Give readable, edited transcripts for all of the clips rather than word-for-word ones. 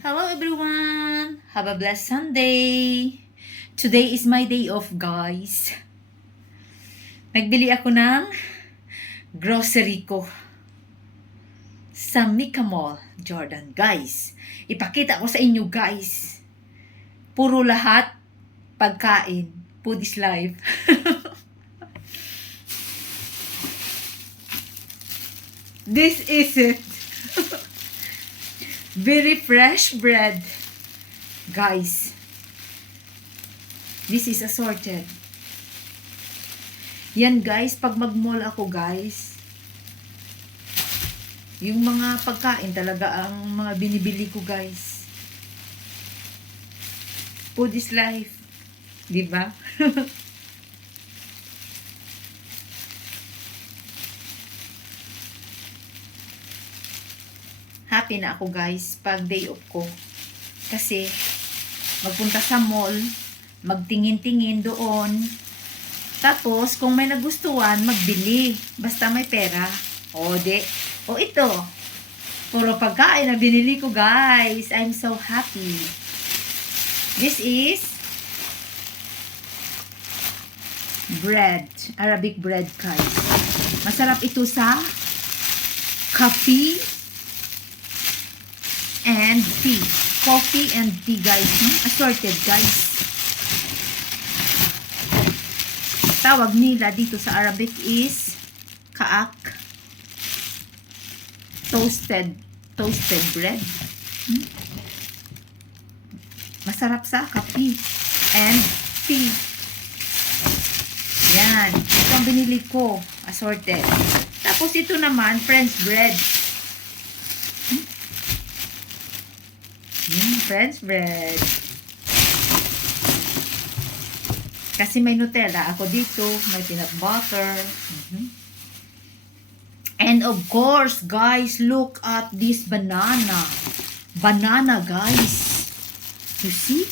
Hello everyone! Have a blessed Sunday! Today is my day off, guys. Nagbili ako ng grocery ko sa Mika Mall, Jordan. Guys, ipakita ko sa inyo, guys. Puro lahat pagkain. Food is life. This is it. Very fresh bread. Guys, this is assorted. Yan guys, pag mag-mall ako guys, yung mga pagkain talaga ang mga binibili ko guys. Food is life. Diba? Happy na ako guys pag day off ko. Kasi magpunta sa mall, magtingin-tingin doon. Tapos kung may nagustuhan, magbili. Basta may pera. O ito. Puro pagkain na binili ko guys. I'm so happy. This is bread. Arabic bread guys. Masarap ito sa coffee and tea. Coffee and tea guys. Assorted guys. Tawag nila dito sa Arabic is kaak. Toasted bread. Masarap sa coffee and tea. Yan. Ito ang binili ko. Assorted. Tapos ito naman, French bread. French bread. Kasi may Nutella. Ako dito, may peanut butter. And of course, guys, look at this banana. Banana, guys. You see?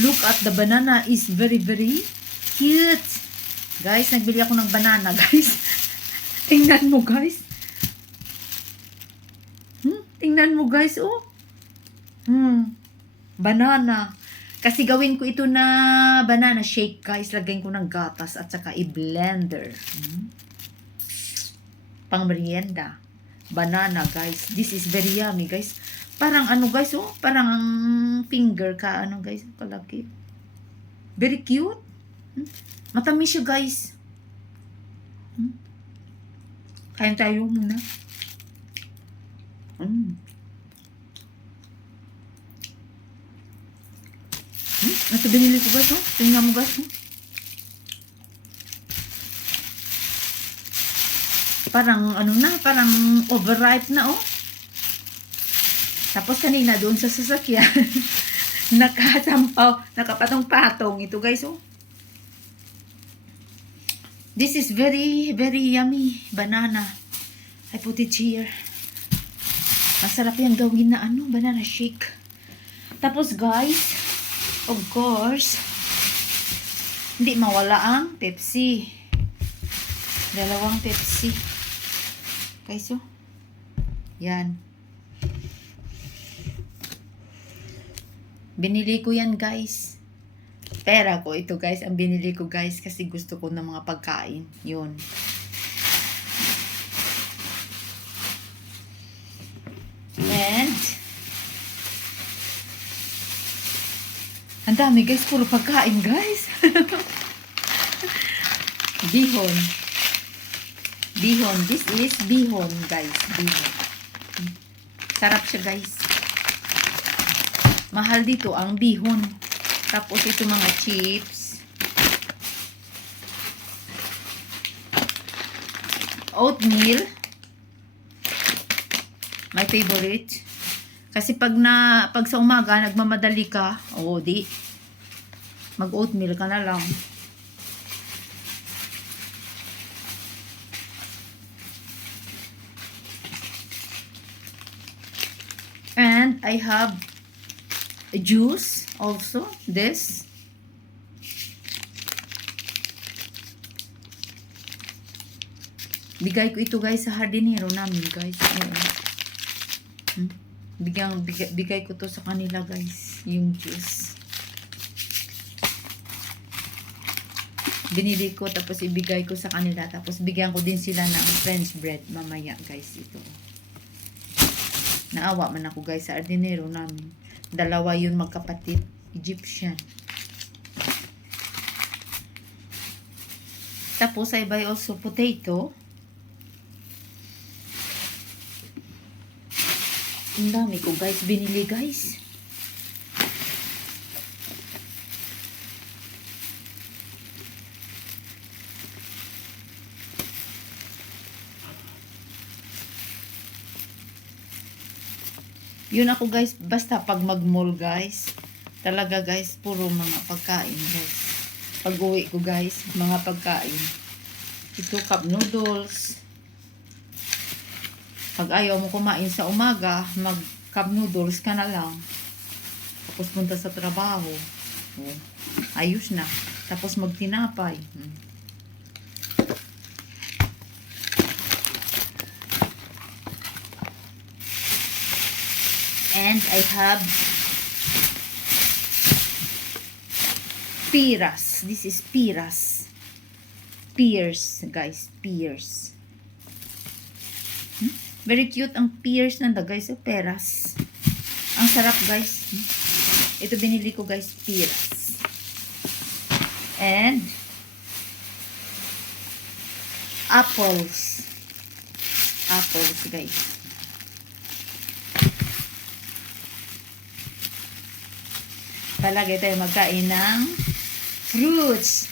Look at the banana is very, very cute. Guys, nagbili ako ng banana, guys. Tingnan mo, guys. Tingnan mo, guys, oh. Banana. Kasi gawin ko ito na banana shake, guys. Lagyan ko ng gatas at saka i-blender. Pang merienda. Banana, guys. This is very yummy, guys. Parang ano, guys, oh. Parang ang finger ka, ano, guys. Kalaki. Very cute. Matamis siya, guys. Kain tayo muna. Ito binili ko guys, oh. Tingnan mo guys, oh. Parang ano na, parang overripe na, oh. Tapos kanina doon sa sasakyan, nakapatong-patong ito guys, oh. This is very, very yummy banana. I put it here. Masarap yan gawin na ano, banana shake. Tapos guys, of course, hindi mawala ang Pepsi. Dalawang Pepsi. Guys, oh. Yan. Binili ko yan, guys. Pera ko. Ito, guys, ang binili ko, guys, kasi gusto ko ng mga pagkain. Yun. And ang dami guys, puro pagkain guys. Bihon. Bihon. This is bihon guys. Bihon. Sarap siya guys. Mahal dito ang bihon. Tapos ito mga chips. Oatmeal. My favorite. Kasi pag sa umaga nagmamadali ka, mag-oatmeal ka na lang. And I have a juice also, this. Bigay ko ito guys sa hardinero namin guys. Bigay ko to sa kanila guys, yung juice. Binili ko tapos ibigay ko sa kanila. Tapos bigyan ko din sila ng French bread mamaya guys. Ito. Naawa man ako guys sa ordinero namin. Dalawa yun magkapatid. Egyptian. Tapos I buy also potato. Ang dami ko guys binili guys. Yun ako guys, basta pag mag-mall guys, talaga guys, puro mga pagkain guys. Pag uwi ko guys, mga pagkain. Ito, cup noodles. Pag ayaw mo kumain sa umaga, mag-cup noodles ka na lang. Tapos punta sa trabaho. Oh, ayos na. Tapos magtinapay. And I have pears. This is pears. Pears, guys. Pears. Very cute ang pears nanda, guys. So, peras. Ang sarap, guys. Ito binili ko, guys. Pears. And apples. Apples, guys. Palagi tayo magkain ng fruits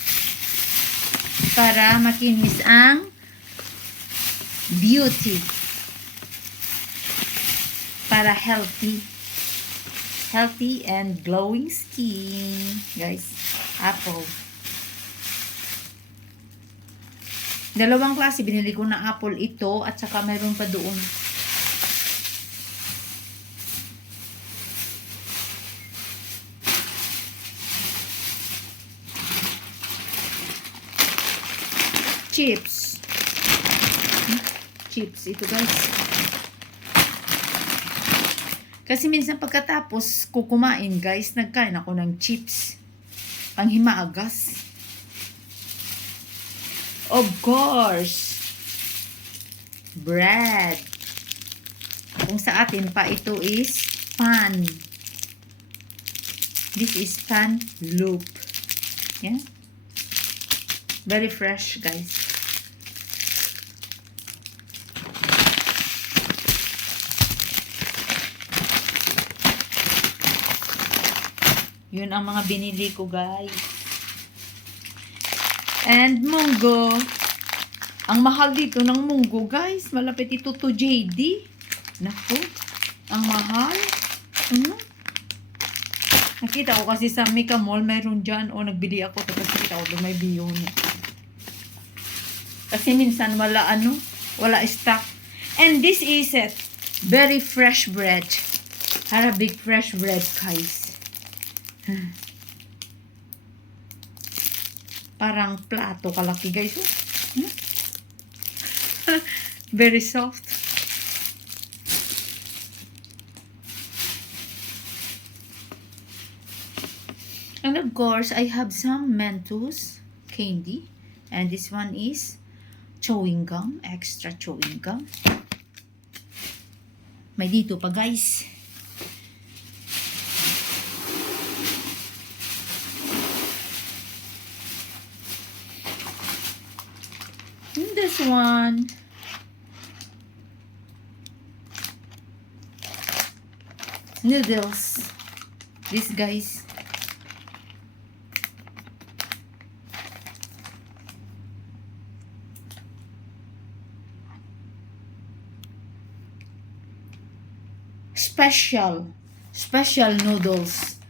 para makinis ang beauty, para healthy and glowing skin guys. Apple, dalawang klase binili ko na apple, ito at saka mayroon pa doon. Chips. Chips. Ito guys. Kasi minsan pagkatapos kukumain guys, nagkain ako ng chips. Panghimaagas. Of course. Bread. Kung sa atin pa ito is pan. This is pan loop. Yeah. Very fresh guys. Yun ang mga binili ko guys. And munggo. Ang mahal dito ng munggo guys. Malapit ito to JD. Naku. Ang mahal. Nakita ko kasi sa Mika Mall. Mayroon dyan. O nagbili ako. Tapos nakita ko doon may biyoni. Kasi minsan wala wala stock. And this is it. Very fresh bread. Arabic fresh bread guys. Parang plato kalaki guys. Very soft. And of course, I have some Mentos candy. And this one is chewing gum. Extra chewing gum. May dito pa guys. And this one. Noodles. This guys. Special noodles.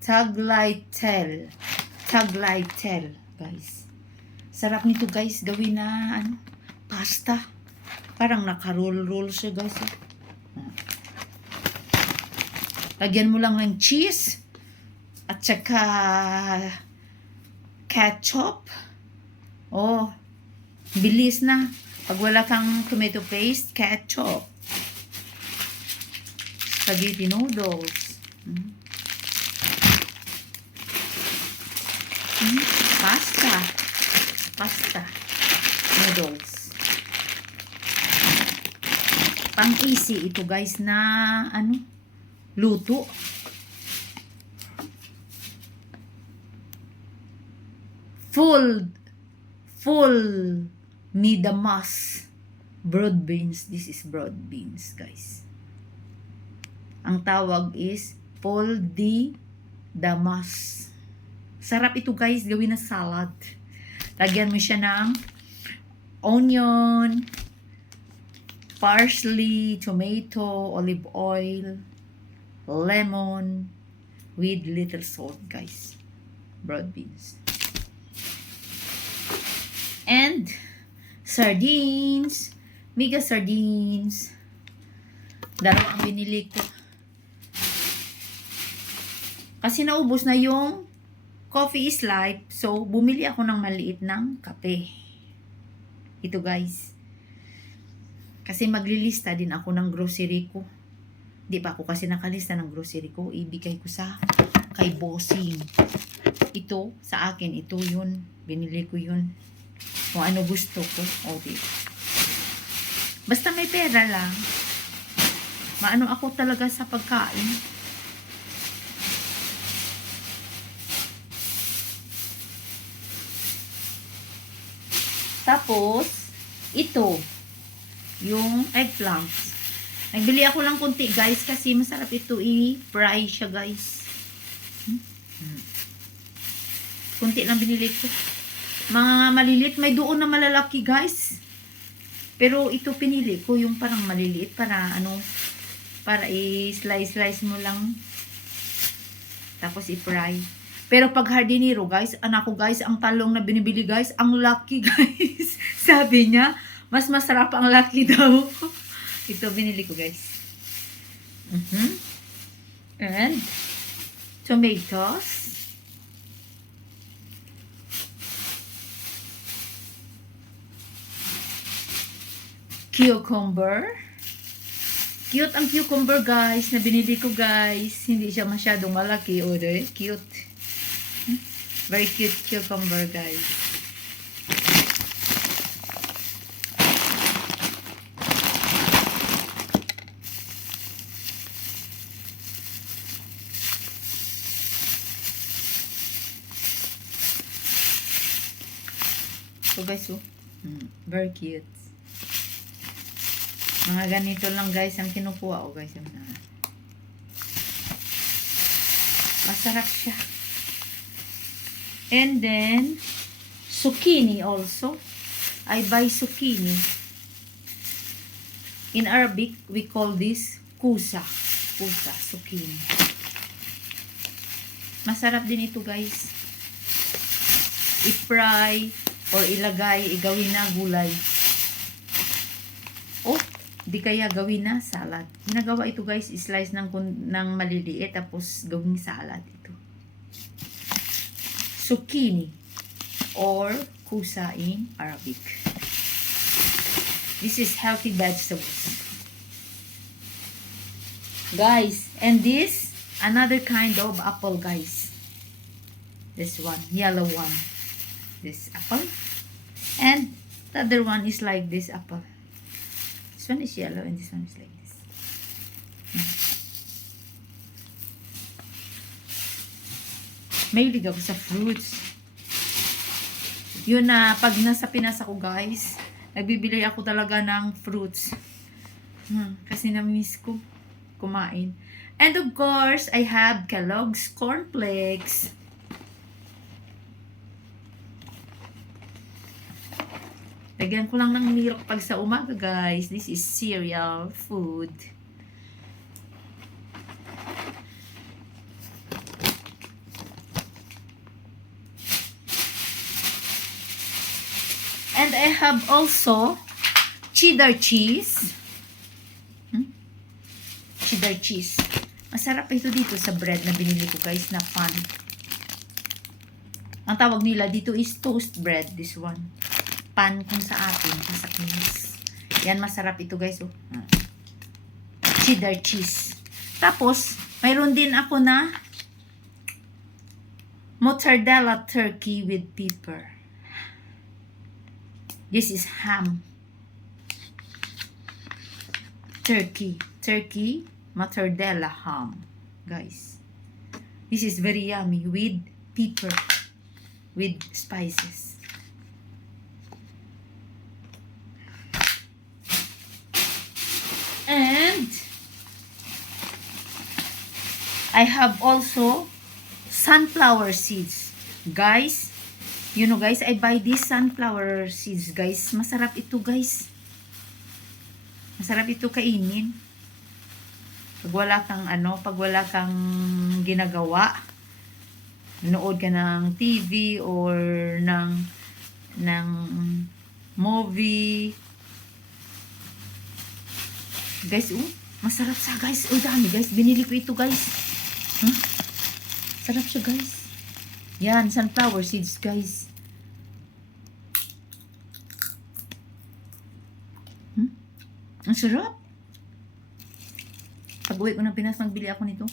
Tagliatelle guys. Sarap nito guys, gawin na pasta. Parang naka-roll siya guys. Lagyan mo lang ng cheese at saka ketchup. Oh, bilis na. Pag wala kang tomato paste, ketchup. Spaghetti noodles. Pasta. Pasta. Noodles. Pang easy ito guys na ano? Luto. Full midamas. Broad beans. This is broad beans guys. Ang tawag is full di damas. Sarap ito guys, gawin na salad. Lagyan mo siya ng onion, parsley, tomato, olive oil, lemon, with little salt guys. Broad beans. And sardines. Mega sardines. Dalawa ang binili ko. Kasi naubos na yung coffee is life. So, bumili ako ng maliit ng kape. Ito guys. Kasi maglilista din ako ng grocery ko. Di pa ako kasi nakalista ng grocery ko. Ibigay ko sa kay bossing. Ito, sa akin, ito yun. Binili ko yun. Kung ano gusto ko. O, di. Basta may pera lang. Maano ako talaga sa pagkain. Tapos, ito. Yung eggplants. Nagbili ako lang kunti guys kasi masarap ito i-fry siya guys. Kunti lang binili ko. Mga maliliit, may doon na malalaki guys. Pero ito pinili ko yung parang maliliit para ano, para i-slice mo lang. Tapos i-fry. Pero pag hardinero guys, anak ko guys, ang talong na binibili guys, ang laki guys. Sabi niya, mas masarap ang laki daw. Ito binili ko guys. And tomatoes. Cucumber. Cute ang cucumber guys na binili ko guys. Hindi siya masyadong malaki. O, cute. Very cute cucumber guys. So guys, very cute. Mga ganito lang guys ang kinukuha ko guys. Masarap siya. And then, zucchini also. I buy zucchini. In Arabic, we call this kusa. Kusa, zucchini. Masarap din ito guys. I-fry or ilagay, igawin na gulay. Oh, di kaya gawin na salad. Ginagawa ito guys, slice ng maliliit tapos gawing salad ito. Zucchini or kusa in Arabic. This is healthy vegetables. Guys, and this another kind of apple guys. This one, yellow one. This apple. And the other one is like this apple. This one is yellow and this one is like this. Mahilig ako sa fruits. Yun na, pag nasa Pinas ako guys, nagbibili ako talaga ng fruits. Kasi na-miss ko kumain. And of course, I have Kellogg's Cornflakes. Lagyan ko lang ng milk pag sa umaga guys. This is cereal food. And I have also cheddar cheese. Cheddar cheese. Masarap ito dito sa bread na binili ko guys na pan. Ang tawag nila dito is toast bread. This one. Pan kung sa atin. Sa Pinas. Yan, masarap ito guys. Oh. Cheddar cheese. Tapos, mayroon din ako na mozzarella turkey with pepper. This is ham. Turkey, mozzarella ham. Guys, this is very yummy with pepper, with spices. And I have also sunflower seeds. Guys, you know guys, I buy these sunflower seeds, guys. Masarap ito, guys. Masarap ito kainin. Pag wala kang ginagawa, nanood ka ng TV or ng movie. Guys, masarap siya, guys. Dami, guys. Binili ko ito, guys. Sarap siya, guys. Yan, sunflower seeds, guys. Ang sarap. Pag uwi ko ng Pinas, magbili ako nito.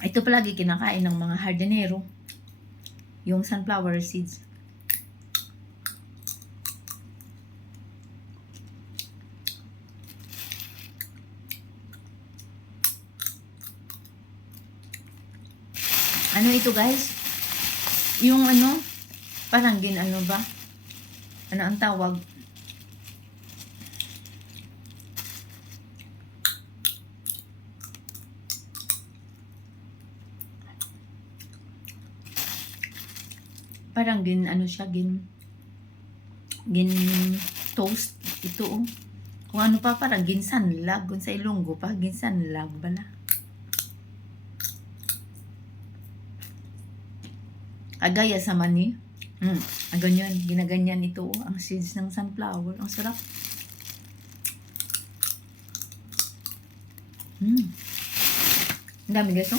Ito palagi kinakain ng mga hardinero. Yung sunflower seeds. Ano ito, guys? Yung parang ba? Ano ang tawag? Parang siya, toast. Ito, Kung ano pa, parang ginsanlag. Kung sa Ilonggo pa, ginsanlag bala. Agaya sa mani. Ganyan. Ginaganyan ito. Ang seeds ng sunflower. Ang sarap. Ang dami, guys,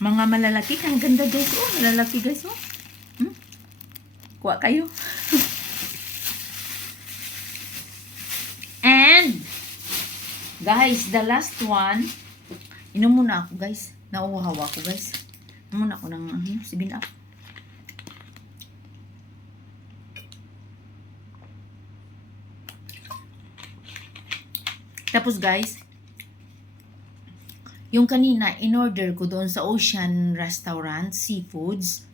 Mga malalaki. Ang ganda, guys, Malalaki, guys, Kuha kayo. And, guys, the last one. Inom muna ako, guys. Nauuhaw ako, guys. Muna ako ng 7-Up. Tapos, guys, yung kanina, in-order ko doon sa Ocean Restaurant, Seafoods.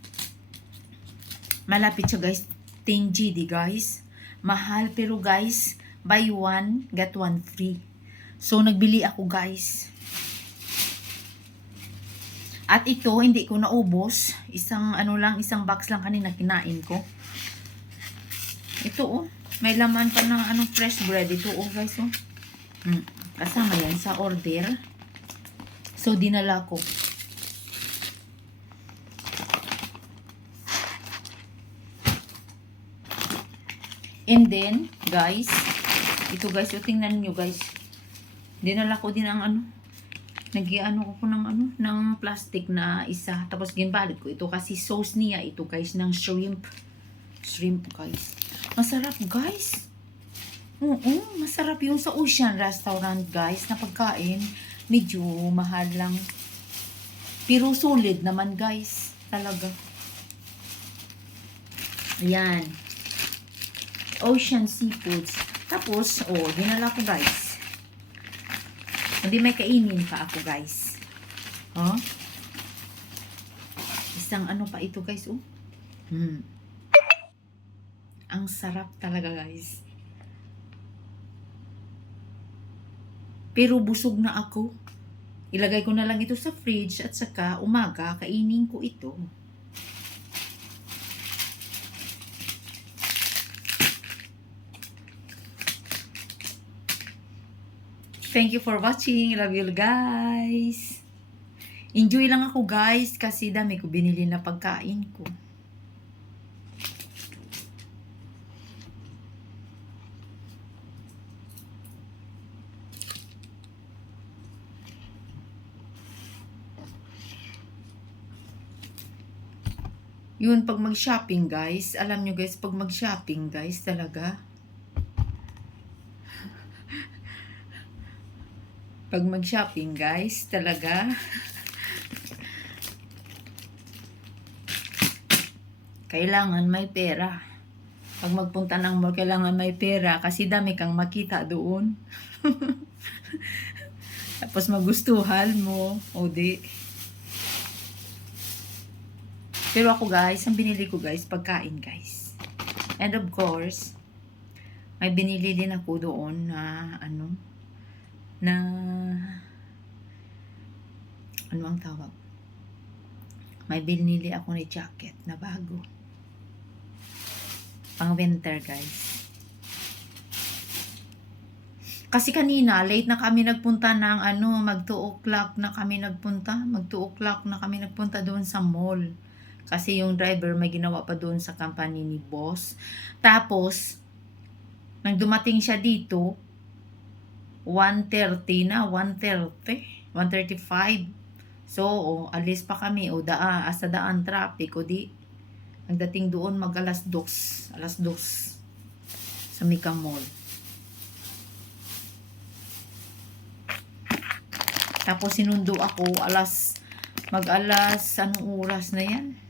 Malapit siya, guys. 10 GD, guys. Mahal, pero guys, buy one, get one free. So, nagbili ako, guys. At ito, hindi ko naubos. Isang box lang kanina kinain ko. Ito, may laman pa ng fresh bread. Ito, guys, kasama yan sa order. So, dinala ko. And then, guys, ito, guys, tingnan nyo, guys. Dinala ko din ang ko ng plastic na isa. Tapos ginbalik ko ito kasi sauce niya ito, guys, ng shrimp. Shrimp, guys. Masarap, guys. Masarap yung sa Ocean Restaurant, guys, na pagkain. Medyo mahal lang. Pero solid naman, guys. Talaga. Ayan. Ocean Seafoods. Tapos, dinala ko, guys. Hindi may kainin pa ako, guys. Isang pa ito, guys, Ang sarap talaga, guys. Pero busog na ako. Ilagay ko na lang ito sa fridge at saka umaga, kainin ko ito. Thank you for watching. Love you, guys. Enjoy lang ako, guys, kasi dami ko binili na pagkain ko. Yun, pag mag-shopping guys, alam nyo guys, pag mag-shopping guys, talaga, pag mag-shopping guys, talaga, kailangan may pera. Pag magpunta ng mall, kailangan may pera kasi dami kang makita doon. Tapos magustuhan mo, o di. Pero ako guys, ang binili ko guys, pagkain guys. And of course, may binili din ako doon na ano ang tawag? May binili ako na jacket na bago. Pang winter guys. Kasi kanina, late na kami nagpunta ng mag 2 o'clock na kami nagpunta. Mag 2 o'clock na kami nagpunta doon sa mall. Kasi yung driver may ginawa pa doon sa company ni boss. Tapos, nang dumating siya dito, 1:30 na, 1:35. So, alis pa kami, asa daan traffic, di, nagdating doon alas 2 sa Mika Mall. Tapos sinundo ako, anong oras na yan?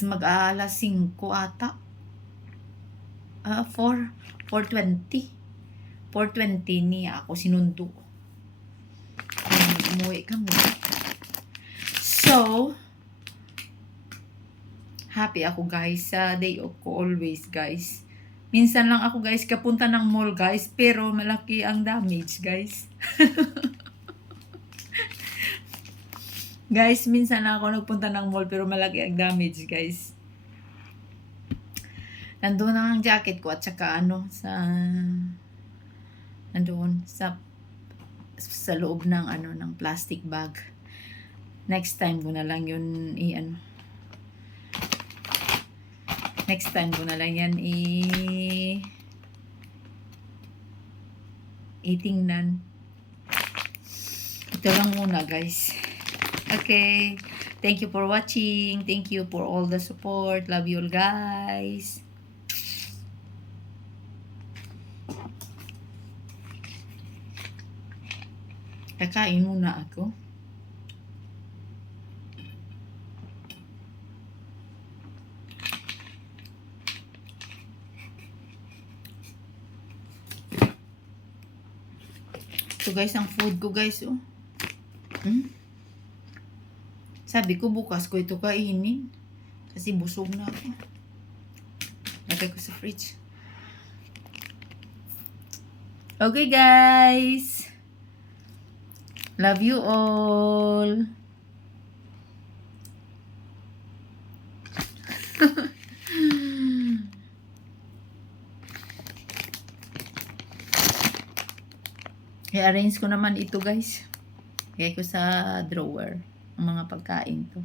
Mag-alas 5 ata. 4:20 niya ako sinundo. Umuwi kami. So, happy ako guys sa day off ko always guys. Minsan lang ako guys kapunta ng mall guys, pero malaki ang damage guys. Guys, minsan lang ako nagpunta ng mall pero malaki ang damage guys. Nandoon ang jacket ko at saka nandoon sa loob ng ng plastic bag. Next time ko na lang yun Next time ko na lang yan itingnan. Ito lang muna guys. Okay. Thank you for watching. Thank you for all the support. Love you all guys. Kakain muna ako. Ito guys, ang food ko guys, Sabi ko bukas ko ito kainin. Kasi busog na ako. Lagay ko sa fridge. Okay guys. Love you all. I-arrange ko naman ito guys. Lagay ko sa drawer ang mga pagkain to.